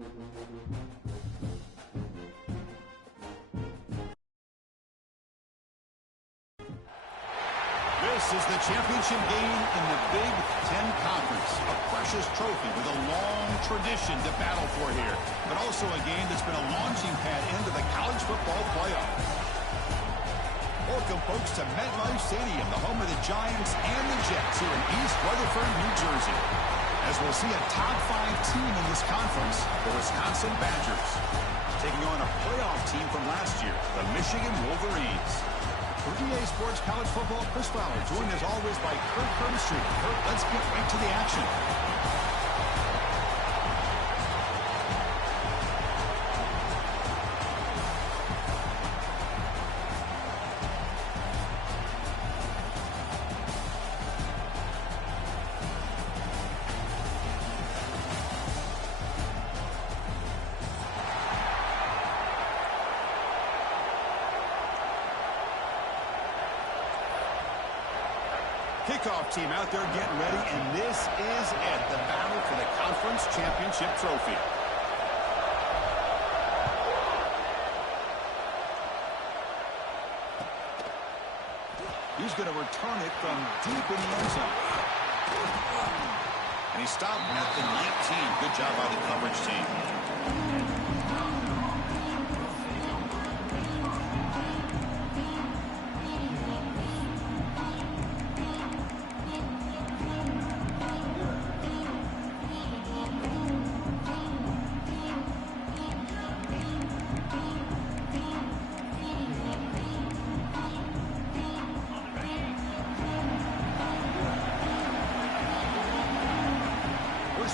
This is the championship game in the Big Ten Conference. A precious trophy with a long tradition to battle for here, but also a game that's been a launching pad into the college football playoff. Welcome, folks, to MetLife Stadium, the home of the Giants and the Jets here in East Rutherford, New Jersey. As we'll see a top 5 team in this conference, the Wisconsin Badgers, taking on a playoff team from last year, the Michigan Wolverines. For EA Sports College Football, Chris Fowler, joined as always by Kurt Hermstreet. Kurt, let's get right to the action. Kickoff team out there getting ready, and this is it, the battle for the conference championship trophy. He's going to return it from deep in the end zone. And he stopped at the 19. Good job by the coverage team.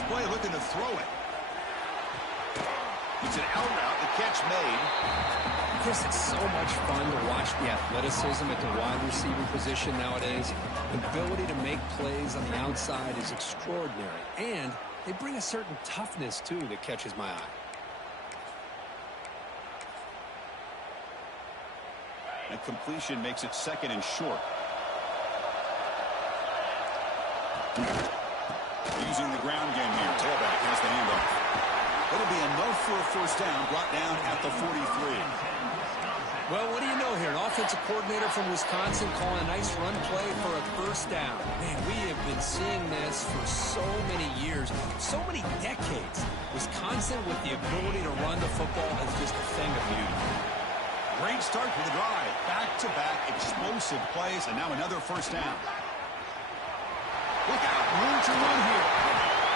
Play looking to throw it. It's an out route, the catch made. Chris, it's so much fun to watch the athleticism at the wide receiver position nowadays. The ability to make plays on the outside is extraordinary, and they bring a certain toughness, too, that catches my eye. And completion makes it second and short. Using the ground game here. Tailback has the handoff. It'll be enough for a first down, brought down at the 43. Well, what do you know here? An offensive coordinator from Wisconsin calling a nice run play for a first down. Man, we have been seeing this for so many years, so many decades. Wisconsin with the ability to run the football is just a thing of beauty. Great start to the drive. Back-to-back explosive plays, and now another first down. Look out, room to run here.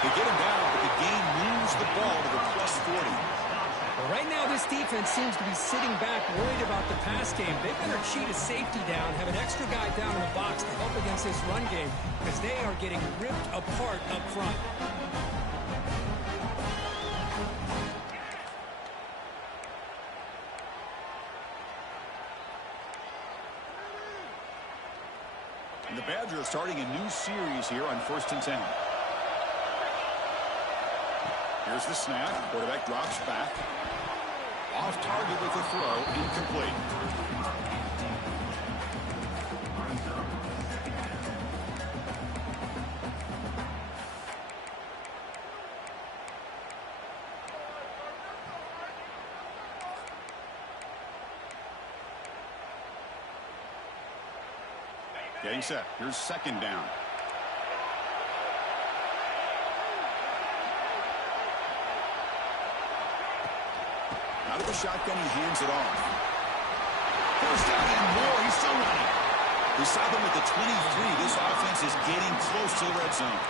They get him down, but the game moves the ball to the plus 40. Well, right now, this defense seems to be sitting back, worried about the pass game. They better cheat a safety down, have an extra guy down in the box to help against this run game, because they are getting ripped apart up front. And the Badgers starting a new series here on 1st and 10. Here's the snap. Quarterback drops back. Off target with the throw. Incomplete. Getting set. Here's second down. Out of the shotgun, he hands it off. First down and more. He's still running. We saw them at the 23. This offense is getting close to the red zone.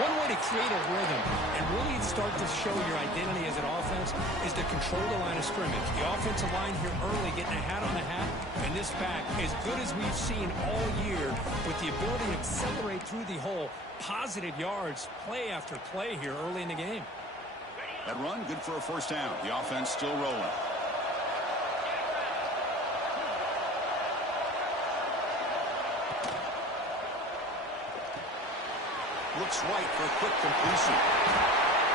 One way to create a rhythm and really start to show your identity as an offense is to control the line of scrimmage. The offensive line here early getting a hat on the hat, and this back, as good as we've seen all year, with the ability to accelerate through the hole, positive yards, play after play here early in the game. That run, good for a first down. The offense still rolling. Looks right for a quick completion.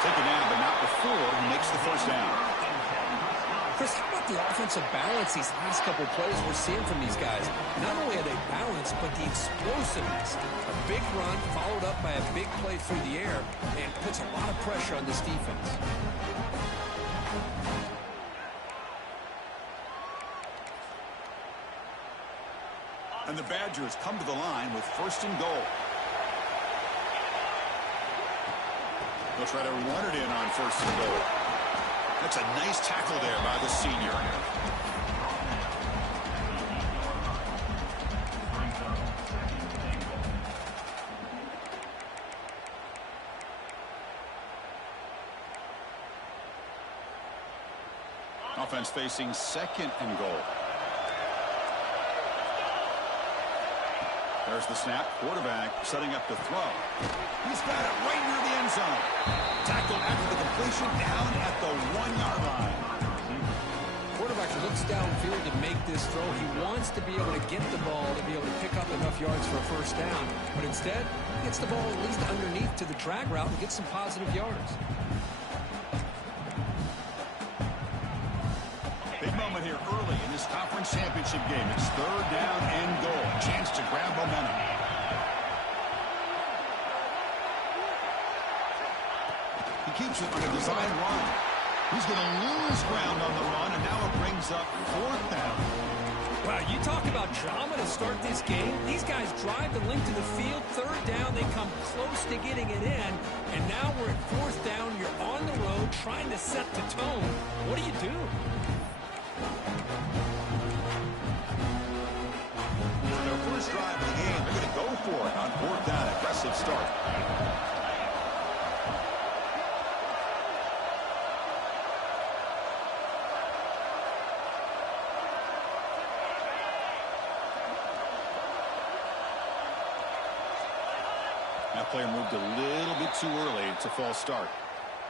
Taken down, but not before he makes the first down. Chris, how about the offensive balance these last couple plays we're seeing from these guys? Not only are they balanced, but the explosiveness. A big run followed up by a big play through the air and puts a lot of pressure on this defense. And the Badgers come to the line with 1st and goal. They'll try to run it in on 1st and goal. That's a nice tackle there by the senior. Offense facing 2nd and goal. There's the snap. Quarterback setting up to throw. He's got it right near the end zone. Tackle after the completion down at the 1-yard line. Quarterback looks downfield to make this throw. He wants to be able to get the ball to be able to pick up enough yards for a 1st down. But instead, he gets the ball at least underneath to the drag route and gets some positive yards. Big moment here early in this conference championship game. It's 3rd down and goal. Chance to grab momentum. He keeps it on a design run. He's going to lose ground on the run, and now it brings up 4th down. Wow, you talk about drama to start this game. These guys drive the length of the field. 3rd down, they come close to getting it in. And now we're at 4th down. You're on the road trying to set the tone. What do you do? For their first drive of the game, they're going to go for it on 4th down. Aggressive start. That player moved a little bit too early. It's a false start.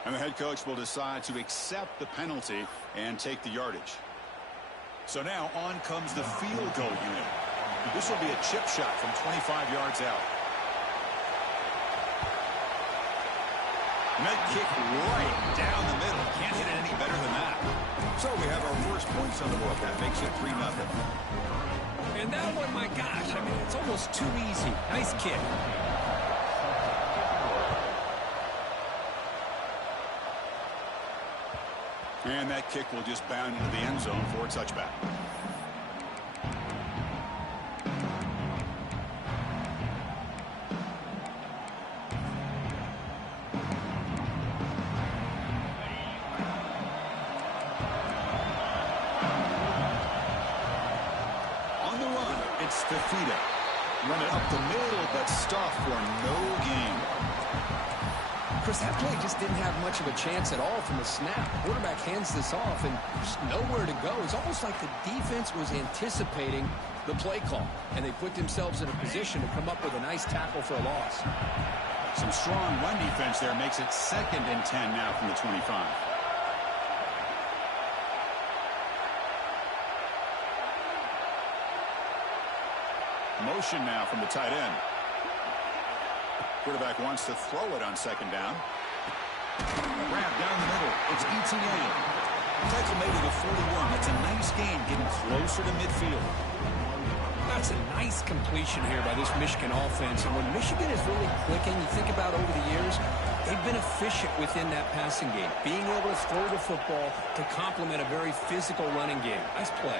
And the head coach will decide to accept the penalty and take the yardage. So now on comes the field goal unit. This will be a chip shot from 25 yards out. And that kick right down the middle. Can't hit it any better than that. So we have our first points on the board. That makes it 3-0. And that one, my gosh, I mean, it's almost too easy. Nice kick. And that kick will just bound into the end zone for a touchback. On the run, it's Fafita. Run it up the middle, but stuff for no gain. Chris, that play just didn't have much of a chance at all from the snap. Quarterback hands this off and just nowhere to go. It's almost like the defense was anticipating the play call, and they put themselves in a position to come up with a nice tackle for a loss. Some strong run defense there makes it 2nd and 10 now from the 25. Motion now from the tight end. Quarterback wants to throw it on 2nd down. Grab down the middle. It's ETA. Tackle made at the 41. That's a nice gain, getting closer to midfield. That's a nice completion here by this Michigan offense. And when Michigan is really clicking, you think about over the years, they've been efficient within that passing game. Being able to throw the football to complement a very physical running game. Nice play.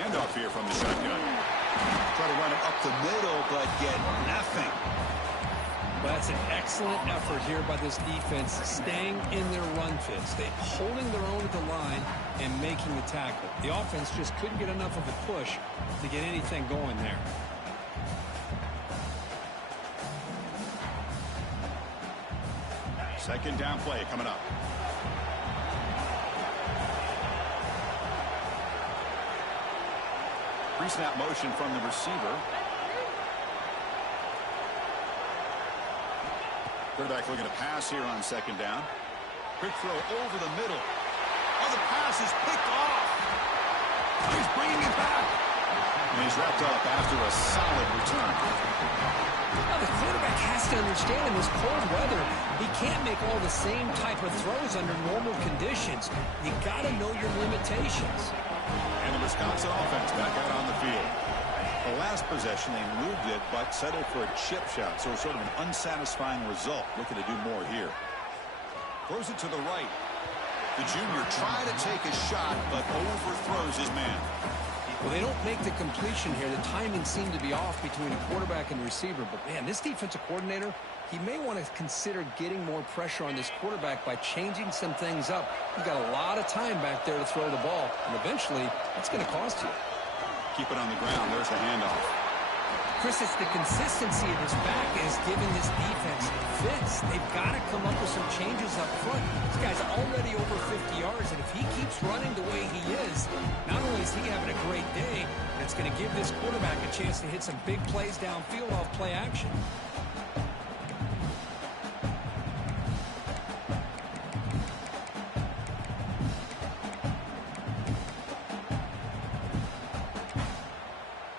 Handoff here from the shotgun. Try to run it up the middle, but get nothing. Well, that's an excellent effort here by this defense, staying in their run fits. They're holding their own at the line and making the tackle. The offense just couldn't get enough of a push to get anything going there. Second down play coming up. Pre-snap motion from the receiver. Quarterback looking to pass here on 2nd down. Quick throw over the middle. Oh, the pass is picked off. He's bringing it back. And he's wrapped up after a solid return. Now, the quarterback has to understand in this cold weather, he can't make all the same type of throws under normal conditions. You got to know your limitations. And the Wisconsin offense back out on the field. The last possession, they moved it, but settled for a chip shot. So sort of an unsatisfying result. Looking to do more here. Throws it to the right. The junior tried to take a shot, but overthrows his man. Well, they don't make the completion here. The timing seemed to be off between a quarterback and receiver. But, man, this defensive coordinator, he may want to consider getting more pressure on this quarterback by changing some things up. He's got a lot of time back there to throw the ball, and eventually that's going to cost you. Keep it on the ground. There's the handoff. Chris, it's the consistency of this back is giving this defense fits. They've got to come up with some changes up front. This guy's already over 50 yards, and if he keeps running the way he is, not only is he having a great day, but it's going to give this quarterback a chance to hit some big plays downfield off play action.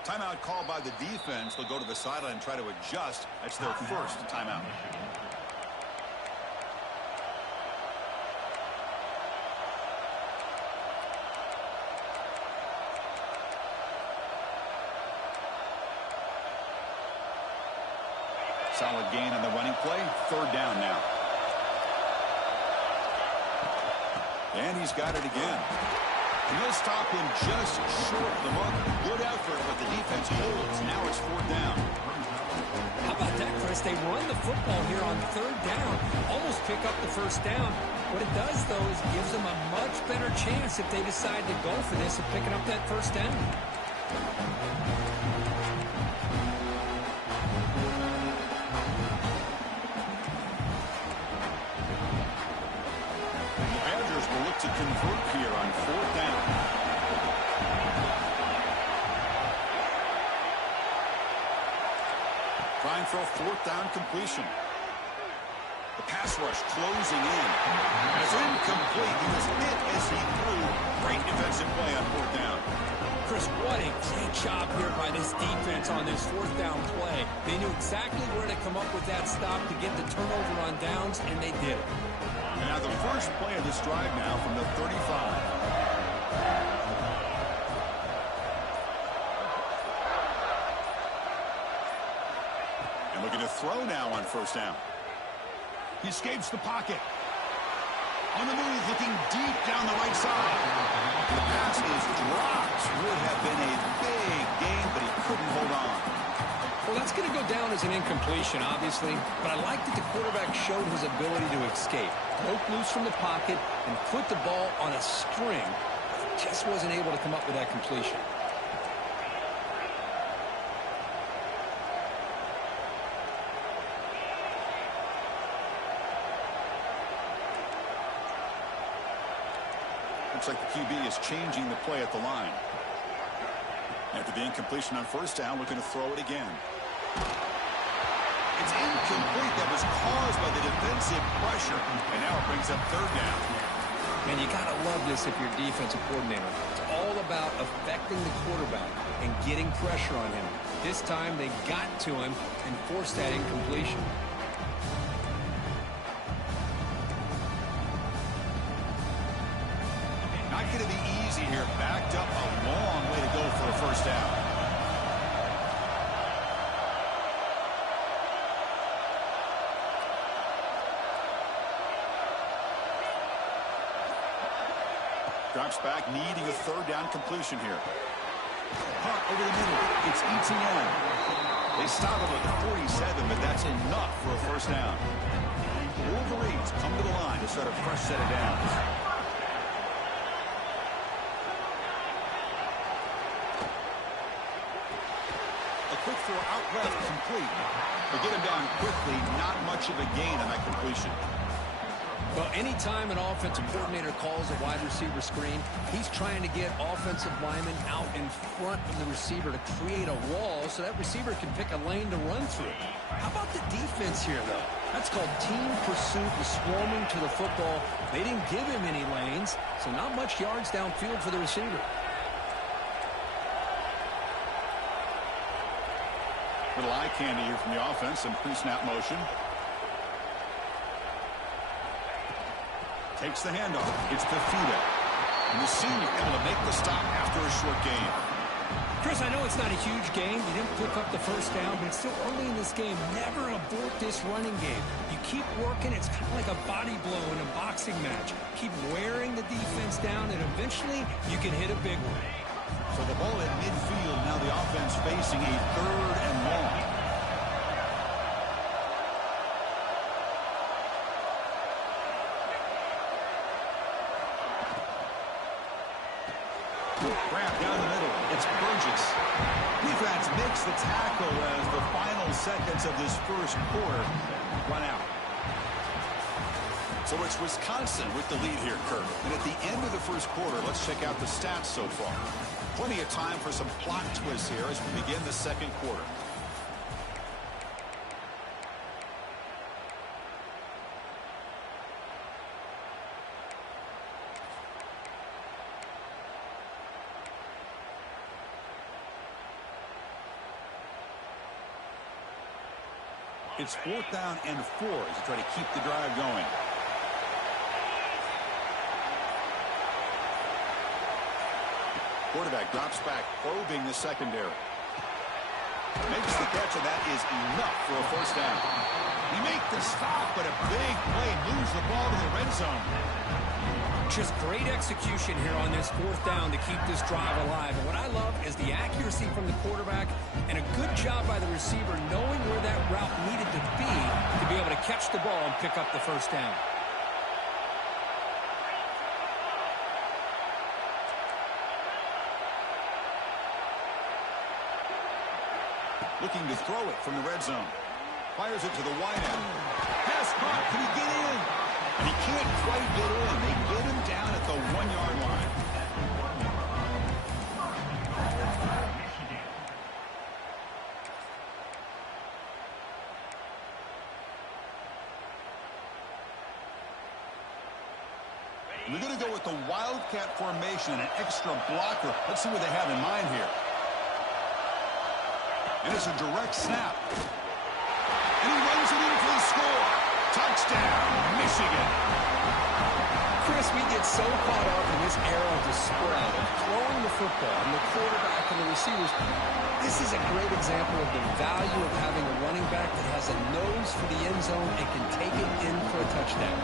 Timeout called by the defense. They'll go to the sideline and try to adjust. That's their first timeout. Solid gain on the running play. Third down now. And he's got it again. And he'll stop him just short of the mark. Good effort, but the defense holds. Now it's fourth down. How about that, Chris? They run the football here on third down. Almost pick up the first down. What it does, though, is it gives them a much better chance if they decide to go for this of picking up that first down. To convert here on fourth down. Trying for a fourth down completion. The pass rush closing in. And it's incomplete. He was hit as he threw. Great defensive play on fourth down. Chris, what a great job here by this defense on this fourth down play. They knew exactly where to come up with that stop to get the turnover on downs, and they did it. And now the first play of this drive now from the 35. And looking to throw now on first down. He escapes the pocket. On the move, looking deep down the right side. The pass is dropped. Would have been a big gain, but he couldn't hold on. Well, that's going to go down as an incompletion, obviously, but I like that the quarterback showed his ability to escape, broke loose from the pocket, and put the ball on a string. Just wasn't able to come up with that completion. Looks like the QB is changing the play at the line. After the incompletion on first down, looking to throw it again. It's incomplete. That was caused by the defensive pressure. And now it brings up third down. Man, you got to love this if you're a defensive coordinator. It's all about affecting the quarterback and getting pressure on him. This time they got to him and forced that incompletion. Not going to be easy here. Backed up a long way to go for a first down. Drops back, needing a third down completion here. Punt over the middle. It's ETN. They stop him at the 47, but that's enough for a first down. Wolverines come to the line to start a fresh set of downs. A quick throw out left, complete. They get him down quickly, not much of a gain on that completion. Well, anytime an offensive coordinator calls a wide receiver screen, he's trying to get offensive linemen out in front of the receiver to create a wall so that receiver can pick a lane to run through. How about the defense here, though? That's called team pursuit and swarming to the football. They didn't give him any lanes, so not much yards downfield for the receiver. Little eye candy here from the offense. Some pre-snap motion. Takes the handoff. It's Fafita. And the senior able to make the stop after a short gain. Chris, I know it's not a huge game. You didn't pick up the first down, but it's still early in this game. Never abort this running game. You keep working. It's kind of like a body blow in a boxing match. Keep wearing the defense down, and eventually you can hit a big one. So the ball at midfield. Now the offense facing a 3rd and long. Grab down the middle. It's Burgess. Defense makes the tackle as the final seconds of this first quarter run out. So it's Wisconsin with the lead here, Kirk. And at the end of the first quarter, let's check out the stats so far. Plenty of time for some plot twists here as we begin the second quarter. It's 4th down and 4 as you try to keep the drive going. Quarterback drops back, probing the secondary. Makes the catch, and that is enough for a first down. He makes the stop, but a big play moves the ball to the red zone. Just great execution here on this 4th down to keep this drive alive. And what I love is the accuracy from the quarterback and a good job by the receiver knowing where that route needed to be able to catch the ball and pick up the first down. Looking to throw it from the red zone. Fires it to the wide end. Pass caught. Can he get in? And he can't quite get in. They get him down at the 1-yard line. We're going to go with the Wildcat formation and an extra blocker. Let's see what they have in mind here. And it's a direct snap. And he runs it in for the score. Touchdown, Michigan. Chris, we get so caught up in this era of the spread, of throwing the football, and the quarterback and the receivers. This is a great example of the value of having a running back that has a nose for the end zone and can take it in for a touchdown.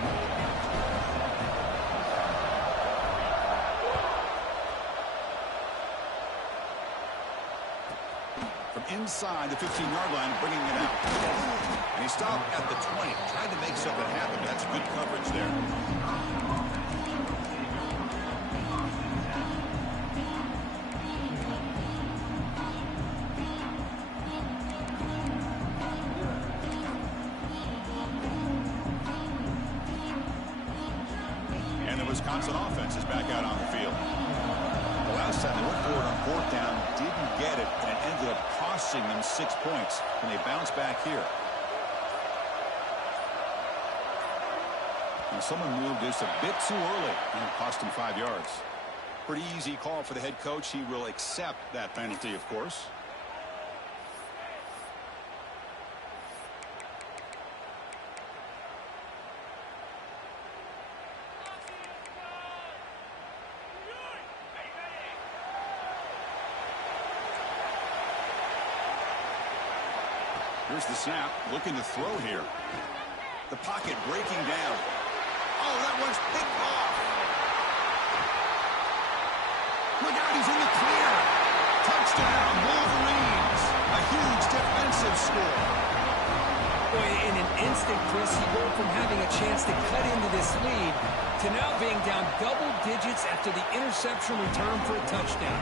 Inside the 15-yard line, bringing it out. And he stopped at the 20. Tried to make something happen. That's good coverage there. And the Wisconsin offense is back out on the field. The last time they went for it on 4th down, didn't get it, and it ended up costing them 6 points. Can they bounce back here? And someone moved just a bit too early, and it cost him 5 yards. Pretty easy call for the head coach. He will accept that penalty, of course. Here's the snap, looking to throw here. The pocket breaking down. Oh, that one's picked off. Look out, he's in the clear. Touchdown, Wolverines. A huge defensive score. Boy, in an instant, Chris, you go from having a chance to cut into this lead to now being down double digits after the interception return for a touchdown.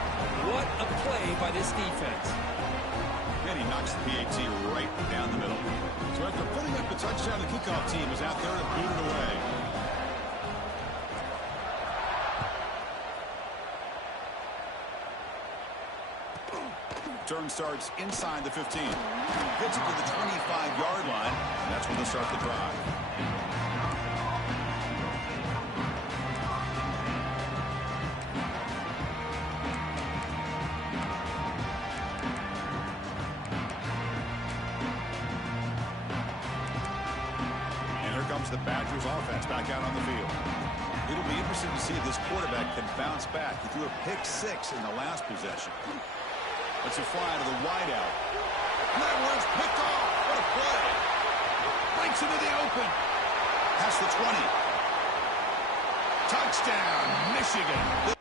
What a play by this defense. And he knocks the PAT right down the middle. So after putting up the touchdown, the kickoff team is out there to boot it away. Turn starts inside the 15. Gets it to the 25-yard line, and that's when they start the drive. Badgers offense back out on the field. It'll be interesting to see if this quarterback can bounce back. He threw a pick-6 in the last possession. Let's it fly to the wideout. That one's picked off. What a play. Breaks into the open. Past the 20. Touchdown, Michigan.